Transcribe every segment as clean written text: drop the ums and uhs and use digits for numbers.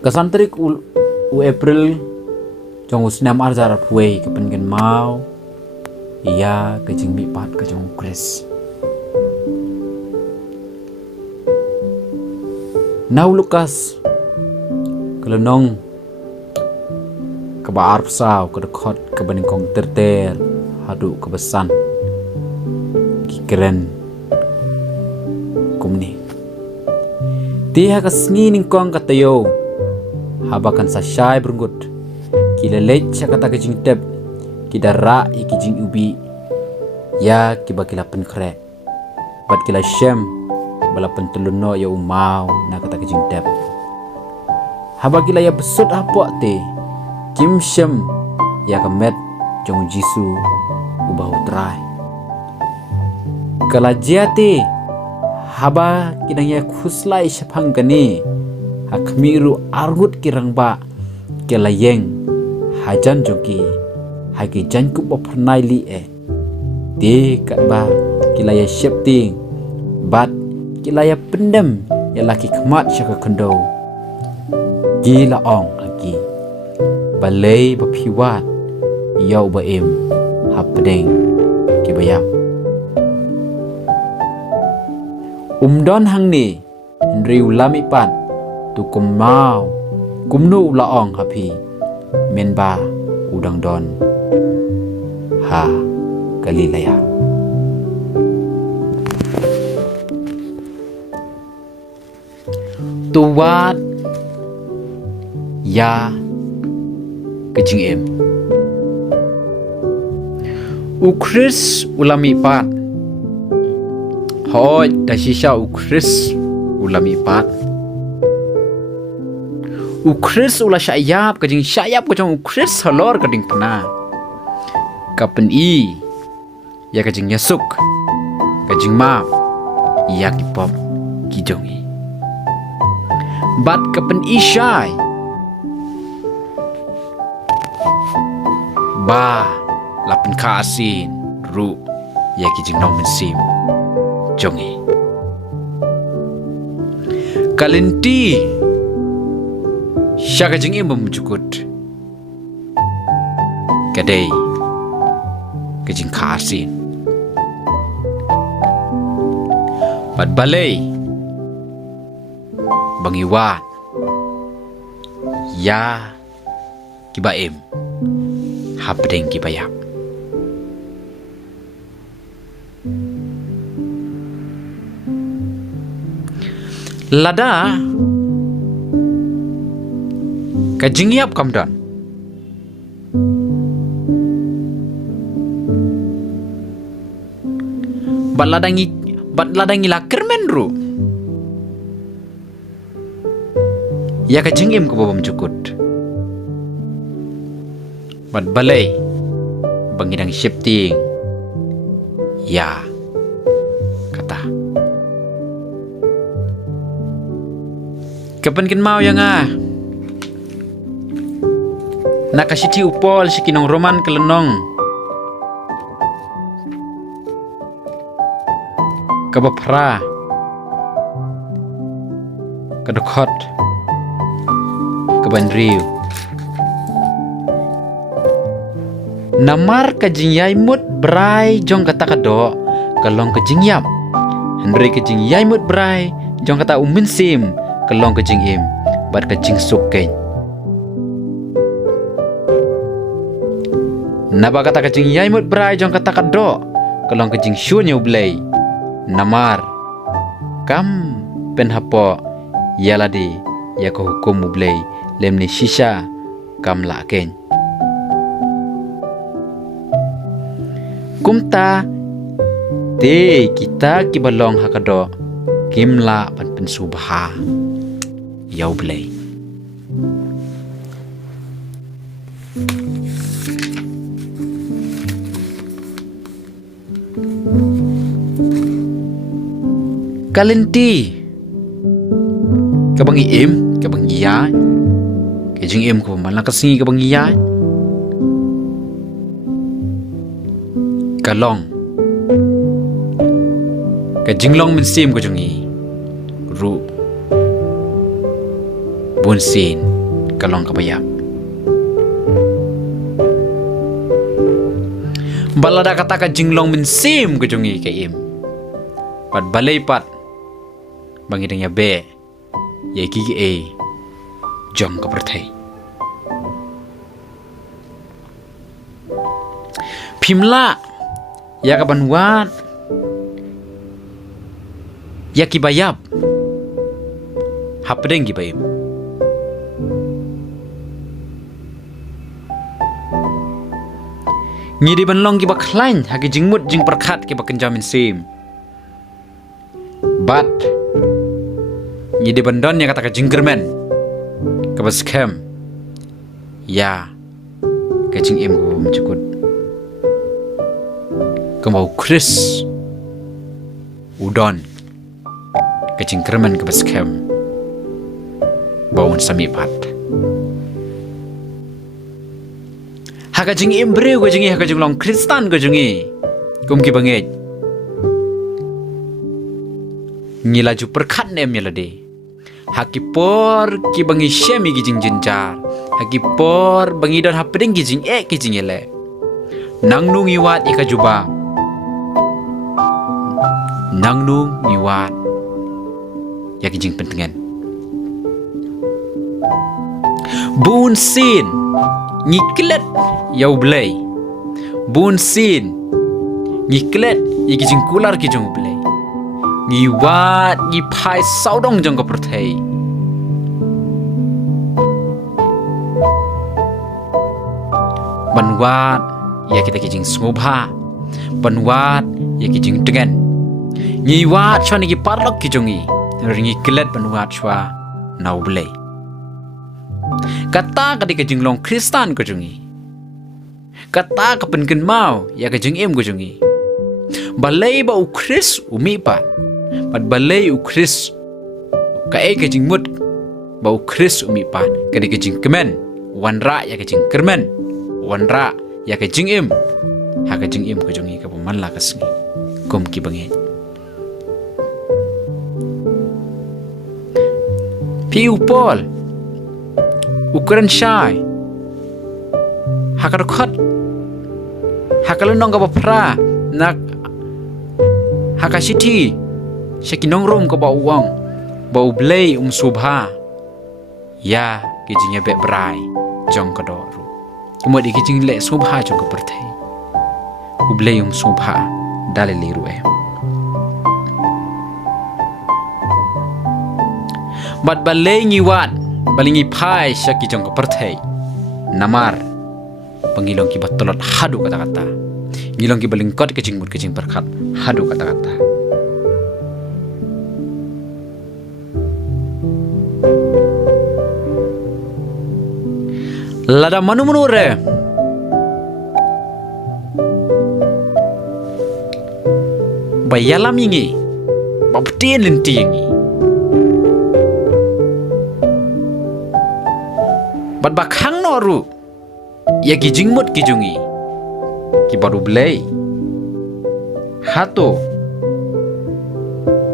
Kasantrik u April jong usnam arjar puai kepengen mau iya kejing mipat kejong Chris. Nau Lukas kelenong kebaar pesau kedekot kebening kong terter hadu kebesan kikeren kumni tiha kasngi ningkong katayo habakan sasyai berenggut kila lecha kata kejing tep kidara ikijing ubi ya kiba kila penkre bat kila shem bala penteluno ya umau na kata kejing tep haba kila ya besut apok te kim shem ya kemet jong jisu ubah utrai kala jiate haba kidang ya khuslai syapang kani hakmiru argut kirang ba kela yeng hajan joki hagi janku bopernai li de kat ba kila ya syepting bat kila ya pendem ya laki kemat syaka kendo gila ong lagi balai bapiwat yau baim hapdeng kibayam umdon hang ni ndriu lami pan tu kumau kumnu laong hapi menba udang don ha Galilea tuwat ya kejing em ukris ulami pat hoi dasisha ukris ulami pat ukris ula syayap kejing syayap kejong ukris halor keding pena kapen i ya kejing yasuk kejing ma ya kipop kijongi bat kapen i syai ba lapen kaasin ru ya kijing nong mensim jongi kalenti syaka jing imam cukut kadai kejing kaasin bat balai bangiwan ya kibaim hapdeng kibayap lada kejing yap kamdan bat ladangi lakir menru ya kejing im kubabam cukut bat balai bangidang shifting ya kata kepenkin mau yang nakasiti upol si kinong roman kelenong kabapra kedekot kebanriu namar kejing yaimut brai jong kata kado kalong kejing yam Henry kejing yaimut brai jong kata uminsim kalong kejing im bat kejing sukain naba kata kejing yaimut brai jong kata kado kalong kejing syunyu blay namar kam penhapo yaladi ya ko hukum blay lemni shisha kam laken kumta te kita kibalong hakado kimla pan pensubha yau blay kalenti kabangi im kabangi ya kejing im ko malakasi kabangi ya kalong kejing long mensim ko jungi ru bunsin kalong kabayap. Balada kata ka jinglong min sim ke jungi ke im. Pat balai pat bangidang ya be ya gigi e jong ka perthai. Pimla ya ka banwan ya ki bayap hapdeng ki bayim. Ngidi banlong ki baklain hagi jingmut jing perkat ki bakenjamin sim. But ngidi bandon ya kata ka jinggermen ka baskem ya ka jing im ko mencukut ka mau Chris udon ka jinggermen ka baskem bawon sami pat. Haka jing imbre go jingi haka jing long Kristan go jingi kum ki banget ngilaju perkat nem yalade haki por ki bangi shemi gi jing jinjar haki por bangi don hapding gi jing ki jing ele nangnung iwat ika juba nangnung iwat ya ki jing pentengan bun sin ngiklet yau blay bun sin ngiklet iki jing kular ki jong blay ngiwat ngi phai saudong jong ko perthai banwat ya kita ki jing smubha banwat ya ki jing dengan ngiwat chani ki parlok ki jongi ringi klet banwat chwa nau blay kata ketika jinglong Kristan ko jungi kata kepenken mau ya ke jing im ko jungi balai ba u Chris umi pat balai u Chris ka ke jing mut ba u Chris umi pat ketika jing kemen wanra ya ke jing kermen wanra ya ke jing im ha ke jing im ko jungi ka paman la kasngi kum ki bangi piu pol ukuran syai hakar khot hakal nong ka pra nak hakasiti shakinong rom ka ba uang ba ublay subha ya kijinya be brai jong ka doru kemo di kijing le subha jong ka perthai ublay subha dale liru bat balay ngiwat balingi pai syaki jong ko perthai namar pangilong ki batolot hadu kata-kata ngilong ki balingkot ke jingmut ke jing perkat hadu kata-kata lada manu re bayalam ingi babtien lenti ingi bat bakhang noru ya ki jingmut ki jungi ki baru blay hato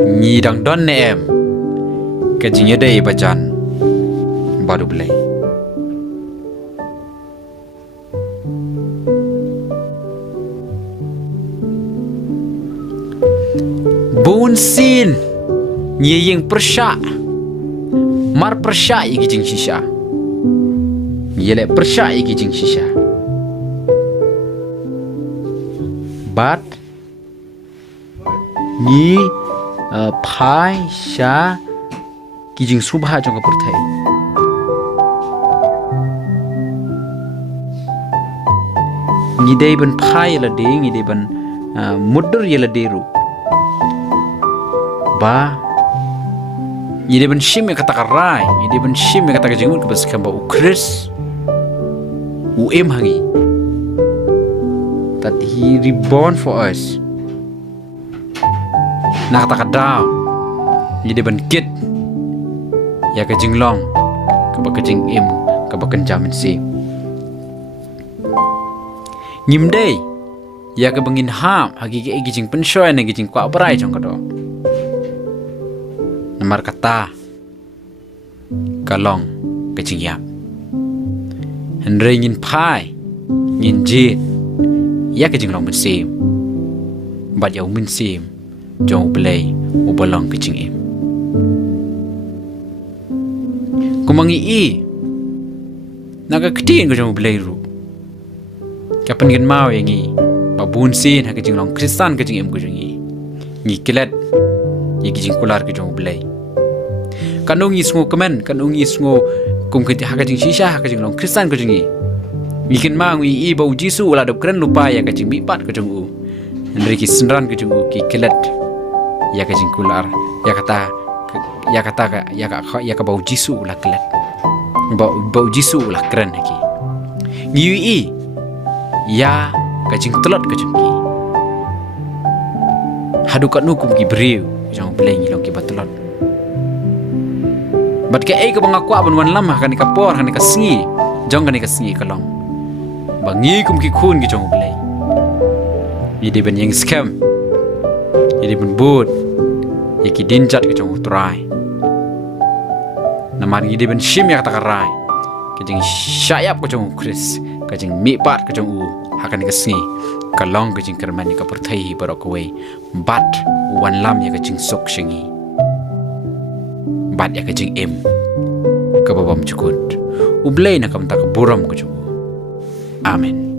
nyidang don nem ke jingye dei bacan baru blay bun sin nyeyeng persya mar persya ki jing shisha yele persya iki jing shisha bat ni phai sha ki jing subha jong ka perthai ni dei ban phai la de ni dei ban muddur yela deru ba ni dei ban shim kata karai ni dei ban shim kata jingmut ka bas ka ba ukris UM hangi that he reborn for us nak tak daw ni de kit ya ka jinglong ka ba ka jing im ka ba kan jamin si ngimdei ya ka bangin ham hagi ke gi jing penshoy na gi jing kwa brai jong ka do namar kata kalong ke jing yap Henry ngin pai ngin jit ya ke jing long mun sim bat yaw mun sim jong play u balong ke jing im kumangi i naga ktiin ko jong play ru kapan gen mau yangi babun sin ha ke jing long kristan ke jing im ko jing i ngi kilat ye ke jing kular ke jong play kanung is ngo kemen kanung is ngo kum ke ha ke jing shisha ha ke jing long kristan ko jing i ngikin mang i bau jisu ulah dop keren lupa ya ke jing mi pat ko jong u Henry ki senran ke jong u ki kilat ya ke jing kular ya kata ya ka bau jisu ulah kilat bau jisu ulah keren ki ngiu i ya ke jing telot ke jong ki hadu kat nu kum ki briu jong beleng long ki batelot bat ke ai ke bangaku abon wan lam kan ka por kan ka singi jong kan ka singi kalong bangi kum ki khun ki jong beleng Yedi ben yang scam Yedi ben boot Yaki dinjat ke jong utrai Namar yedi ben shim ya kata karai Kajing syayap ke jong kris Kajing mipat ke jong u Hakan ke singi Kalong ke jing kerman ya pertai barok kawai Bat wan lam ya kajing sok syengi Bat ya kajing im Kababam cukut Ublay na kam tak buram ke jong u Amin